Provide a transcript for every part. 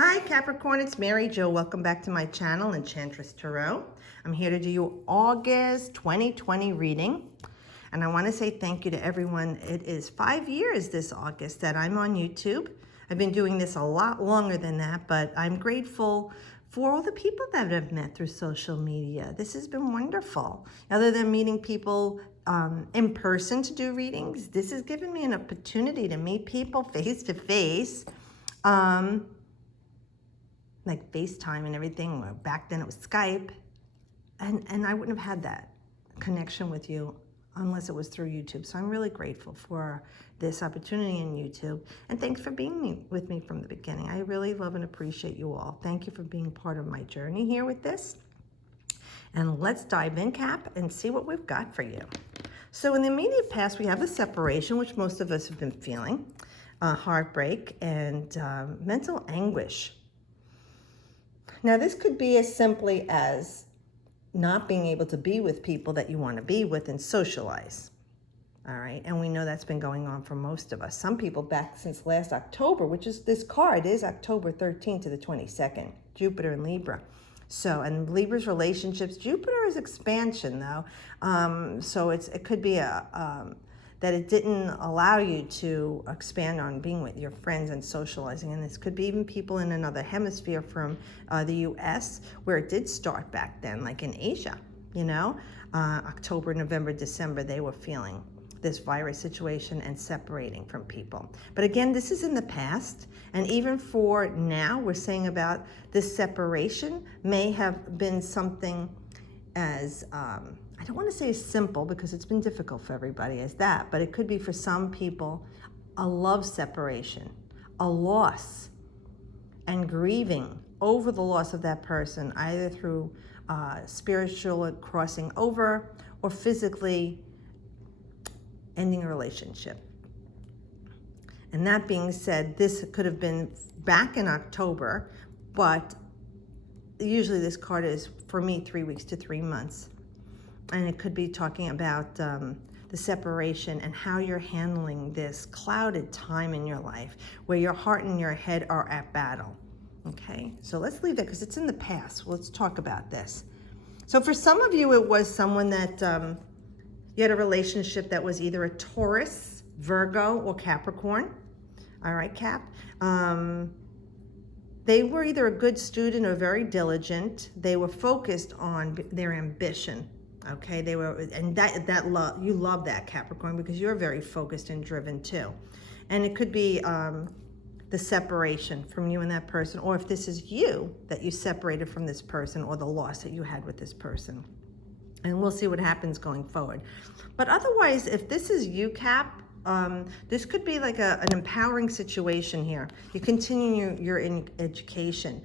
Hi Capricorn, it's Mary Jo. Welcome back to my channel, Enchantress Tarot. I'm here to do your August 2020 reading. And I want to say thank you to everyone. It is 5 years this August that I'm on YouTube. I've been doing this a lot longer than that, but I'm grateful for all the people that I've met through social media. This has been wonderful. Other than meeting people in person to do readings, this has given me an opportunity to meet people face to face. Like FaceTime and everything. Back then it was Skype. And I wouldn't have had that connection with you unless it was through YouTube. So I'm really grateful for this opportunity in YouTube. And thanks for being with me from the beginning. I really love and appreciate you all. Thank you for being part of my journey here with this. And let's dive in, Cap, and see what we've got for you. So in the immediate past, we have a separation, which most of us have been feeling, heartbreak and mental anguish. Now, this could be as simply as not being able to be with people that you want to be with and socialize. All right. And we know that's been going on for most of us. Some people back since last October, which is this card is October 13th to the 22nd, Jupiter and Libra. So, and Libra's relationships, Jupiter is expansion though. So it could be that it didn't allow you to expand on being with your friends and socializing. And this could be even people in another hemisphere from the US, where it did start back then, like in Asia, you know, October, November, December, they were feeling this virus situation and separating from people. But again, this is in the past. And even for now, we're saying about this separation may have been something as, I don't want to say simple because it's been difficult for everybody as that, but it could be for some people a love separation, a loss, and grieving over the loss of that person, either through spiritual crossing over or physically ending a relationship. And that being said, this could have been back in October, but usually this card is, for me, 3 weeks to 3 months. And it could be talking about the separation and how you're handling this clouded time in your life where your heart and your head are at battle. Okay, so let's leave that because it's in the past. Let's talk about this. So for some of you, it was someone that you had a relationship that was either a Taurus, Virgo, or Capricorn. All right, Cap. They were either a good student or very diligent. They were focused on their ambition. Okay, they were, and that love, you love that, Capricorn, because you're very focused and driven too. And it could be the separation from you and that person, or if this is you, that you separated from this person, or the loss that you had with this person. And we'll see what happens going forward. But otherwise, if this is you, Cap, this could be like an empowering situation here. You continue your education.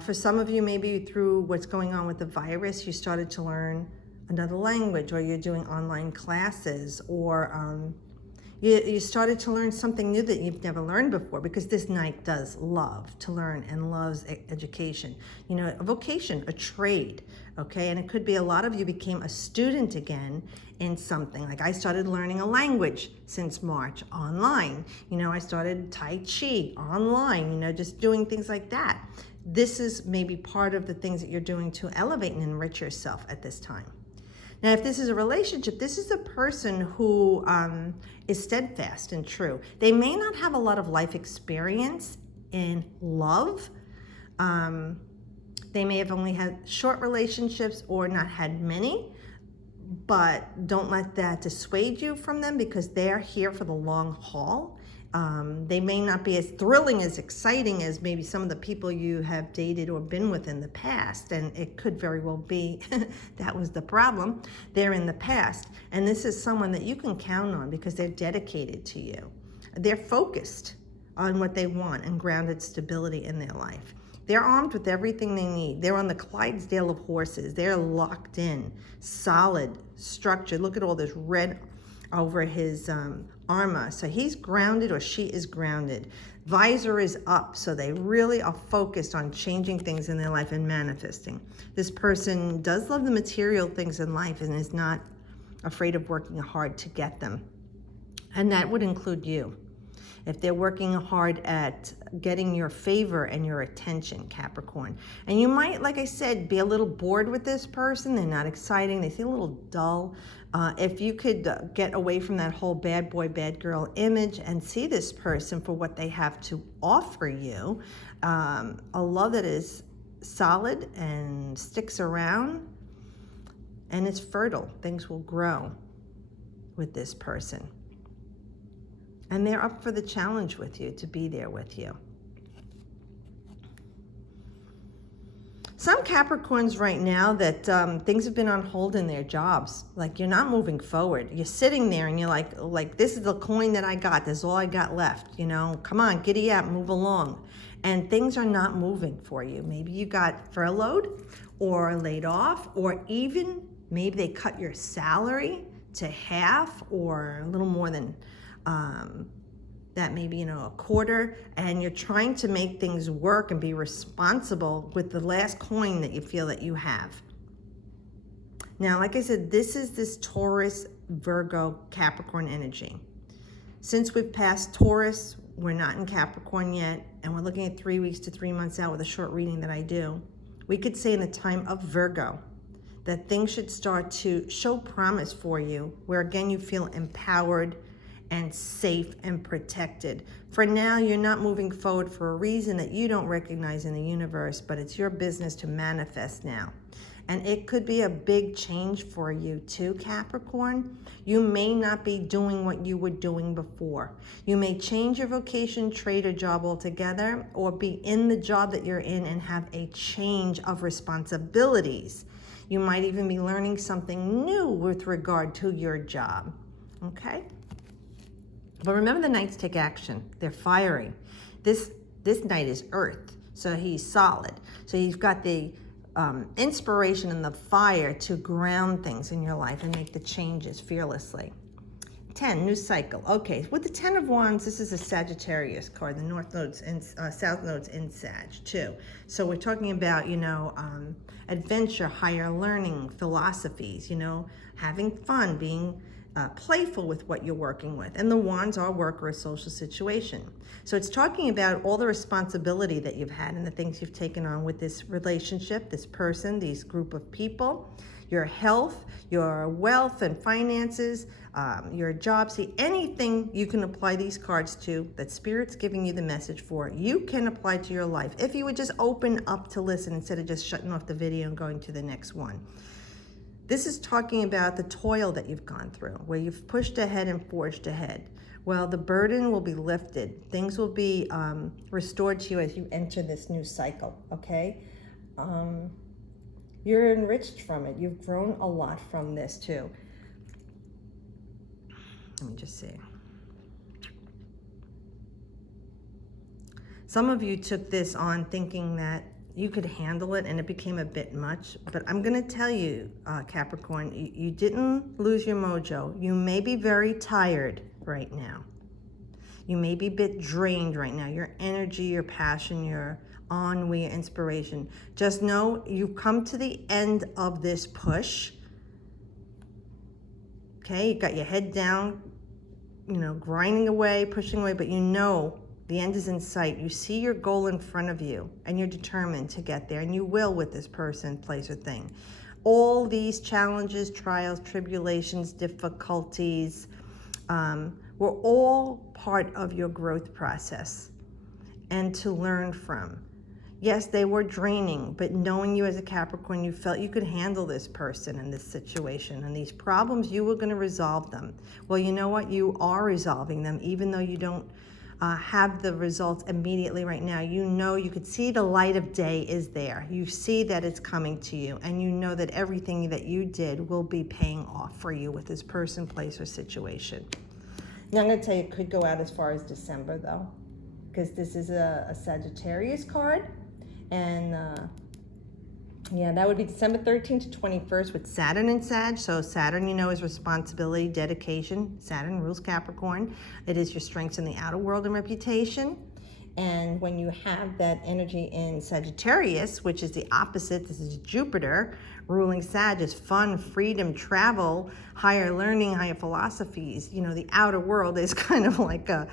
For some of you, maybe through what's going on with the virus, you started to learn another language, or you're doing online classes, or you started to learn something new that you've never learned before, because this knight does love to learn and loves education. You know, a vocation, a trade, okay? And it could be a lot of you became a student again in something. Like I started learning a language since March online. You know, I started Tai Chi online, you know, just doing things like that. This is maybe part of the things that you're doing to elevate and enrich yourself at this time. Now, if this is a relationship, this is a person who is steadfast and true. They may not have a lot of life experience in love. They may have only had short relationships or not had many, but don't let that dissuade you from them, because they're here for the long haul. They may not be as thrilling, as exciting as maybe some of the people you have dated or been with in the past. And it could very well be that was the problem. They're in the past. And this is someone that you can count on because they're dedicated to you. They're focused on what they want and grounded stability in their life. They're armed with everything they need. They're on the Clydesdale of horses. They're locked in, solid, structured. Look at all this red over his armor. So he's grounded, or she is grounded. Visor is up, so they really are focused on changing things in their life and manifesting. This person does love the material things in life and is not afraid of working hard to get them. And that would include you. if they're working hard at getting your favor and your attention, Capricorn. And you might, like I said, be a little bored with this person. They're not exciting. They seem a little dull. If you could get away from that whole bad boy, bad girl image and see this person for what they have to offer you, a love that is solid and sticks around and is fertile. Things will grow with this person. And they're up for the challenge with you, to be there with you. Some Capricorns right now that things have been on hold in their jobs. Like, you're not moving forward. You're sitting there and you're like, this is the coin that I got. This is all I got left. You know, come on, giddy up, move along. And things are not moving for you. Maybe you got furloughed or laid off, or even maybe they cut your salary to half or a little more than that, maybe, a quarter, and you're trying to make things work and be responsible with the last coin that you feel that you have. Now, like I said, this Taurus, Virgo, Capricorn energy. Since we've passed Taurus, we're not in Capricorn yet, and we're looking at 3 weeks to 3 months out with a short reading that I do. We could say in the time of Virgo that things should start to show promise for you, where again you feel empowered and safe and protected. For now, you're not moving forward for a reason that you don't recognize in the universe, but it's your business to manifest now. And it could be a big change for you too, Capricorn. You may not be doing what you were doing before. You may change your vocation, trade, or job altogether, or be in the job that you're in and have a change of responsibilities. You might even be learning something new with regard to your job, okay? But remember, the knights take action. They're fiery. This knight is earth, so he's solid. So you've got the inspiration and the fire to ground things in your life and make the changes fearlessly. 10, new cycle. Okay, with the 10 of Wands, this is a Sagittarius card. The North Node's in, South Node's in Sag too. So we're talking about, adventure, higher learning, philosophies, having fun, being playful with what you're working with. And the Wands are work or a social situation. So it's talking about all the responsibility that you've had and the things you've taken on with this relationship, this person, these group of people, your health, your wealth and finances, your job. See, anything you can apply these cards to that Spirit's giving you the message for, you can apply to your life if you would just open up to listen instead of just shutting off the video and going to the next one. This is talking about the toil that you've gone through, where you've pushed ahead and forged ahead. Well, the burden will be lifted. Things will be restored to you as you enter this new cycle, okay? You're enriched from it. You've grown a lot from this too. Let me just see. Some of you took this on thinking that you could handle it and it became a bit much, but I'm gonna tell you, Capricorn, you didn't lose your mojo. You may be very tired right now. You may be a bit drained right now. Your energy, your passion, your ennui, your inspiration. Just know you've come to the end of this push. Okay, you got your head down, grinding away, pushing away, but the end is in sight. You see your goal in front of you and you're determined to get there, and you will with this person, place, or thing. All these challenges, trials, tribulations, difficulties were all part of your growth process and to learn from. Yes, they were draining, but knowing you as a Capricorn, you felt you could handle this person and this situation and these problems, you were going to resolve them. Well, you know what? You are resolving them, even though you don't have the results immediately right now. You could see the light of day is there. You see that it's coming to you, and you know that everything that you did will be paying off for you with this person, place, or situation. Now, I'm going to tell you, it could go out as far as December, though, because this is a Sagittarius card, and that would be December 13th to 21st with Saturn in Sag. So Saturn, is responsibility, dedication. Saturn rules Capricorn. It is your strengths in the outer world and reputation. And when you have that energy in Sagittarius, which is the opposite, this is Jupiter ruling Sag is fun, freedom, travel, higher learning, higher philosophies. You know, the outer world is kind of like a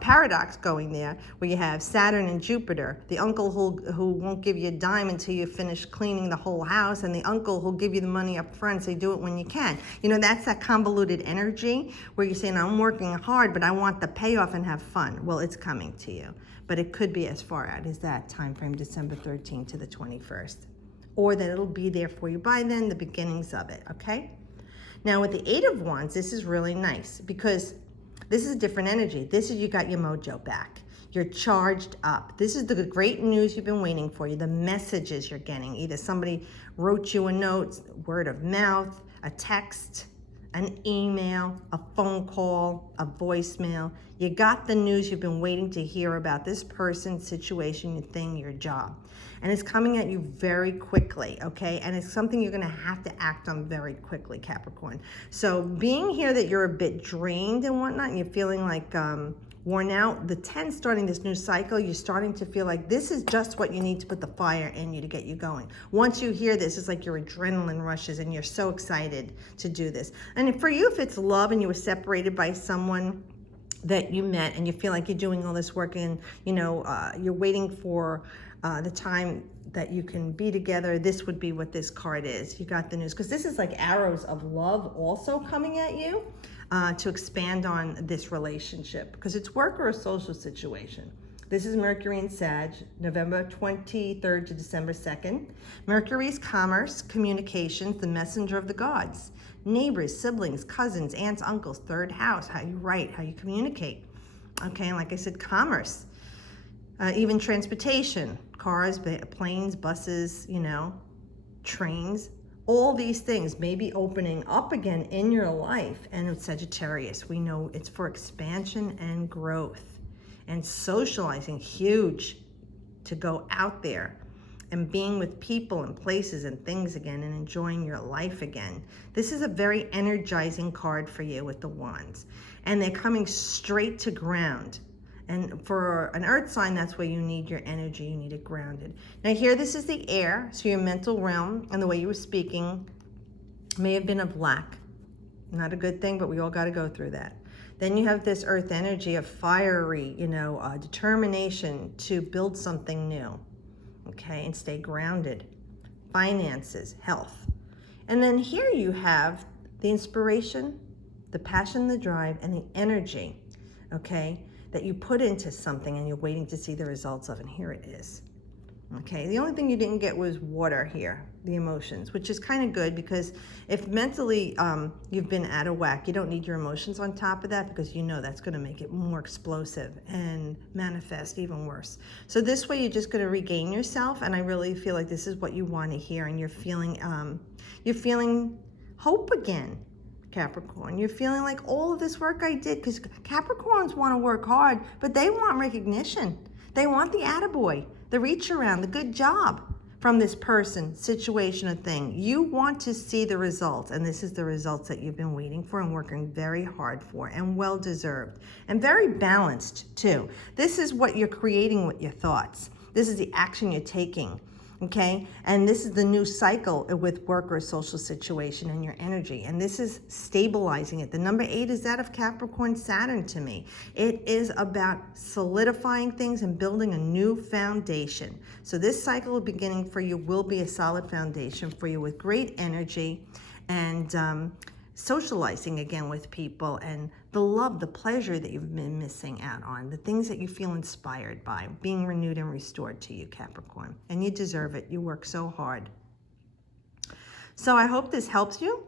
paradox going there, where you have Saturn and Jupiter, the uncle who won't give you a dime until you finish cleaning the whole house, and the uncle who'll give you the money up front, say do it when you can. You know, that's that convoluted energy where you're saying, I'm working hard, but I want the payoff and have fun. Well, it's coming to you. But it could be as far out as that time frame, December 13th to the 21st. Or that it'll be there for you by then, the beginnings of it, okay? Now with the Eight of Wands, this is really nice because this is a different energy. This is, you got your mojo back. You're charged up. This is the great news you've been waiting for. The messages you're getting. Either somebody wrote you a note, word of mouth, a text, an email, a phone call, a voicemail. You got the news you've been waiting to hear about this person, situation, your thing, your job. And it's coming at you very quickly, okay? And it's something you're gonna have to act on very quickly, Capricorn. So being here that you're a bit drained and whatnot, and you're feeling like worn out, the 10 starting this new cycle, you're starting to feel like this is just what you need to put the fire in you to get you going. Once you hear this, it's like your adrenaline rushes and you're so excited to do this. And for you, if it's love and you were separated by someone that you met and you feel like you're doing all this work and you know you're waiting for the time that you can be together, this would be what this card is. You got the news, because this is like arrows of love also coming at you to expand on this relationship, because it's work or a social situation. This is Mercury in Sag, November 23rd to December 2nd. Mercury's commerce, communications, the messenger of the gods. Neighbors, siblings, cousins, aunts, uncles, third house, how you write, how you communicate. Okay, and like I said, commerce. Even transportation, cars, planes, buses, you know, trains. All these things may be opening up again in your life. And with Sagittarius, we know it's for expansion and growth. And socializing, huge, to go out there and being with people and places and things again and enjoying your life again. This is a very energizing card for you with the wands. And they're coming straight to ground. And for an earth sign, that's where you need your energy, you need it grounded. Now here, this is the air, so your mental realm and the way you were speaking may have been of lack. Not a good thing, but we all got to go through that. Then you have this earth energy of fiery, you know, determination to build something new, okay, and stay grounded. Finances, health. And then here you have the inspiration, the passion, the drive, and the energy, okay, that you put into something and you're waiting to see the results of, and here it is. Okay, the only thing you didn't get was water here, the emotions, which is kind of good, because if mentally you've been out of whack, you don't need your emotions on top of that, because you know that's going to make it more explosive and manifest even worse. So this way you're just going to regain yourself, and I really feel like this is what you want to hear, and you're feeling hope again, Capricorn. You're feeling like all of this work I did, because Capricorns want to work hard, but they want recognition. They want the attaboy, the reach around, the good job from this person, situation, or thing. You want to see the results, and this is the results that you've been waiting for and working very hard for, and well deserved, and very balanced too. This is what you're creating with your thoughts. This is the action you're taking. Okay, and this is the new cycle with work or social situation and your energy, and this is stabilizing it. The number 8 is that of Capricorn Saturn to me. It is about solidifying things and building a new foundation. So this cycle of beginning for you will be a solid foundation for you with great energy and socializing again with people, and the love, the pleasure that you've been missing out on, the things that you feel inspired by, being renewed and restored to you, Capricorn. And you deserve it. You work so hard. So I hope this helps you.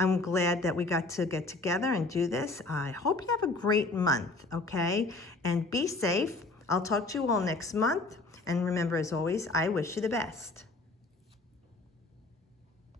I'm glad that we got to get together and do this. I hope you have a great month, okay? And be safe. I'll talk to you all next month. And remember, as always, I wish you the best.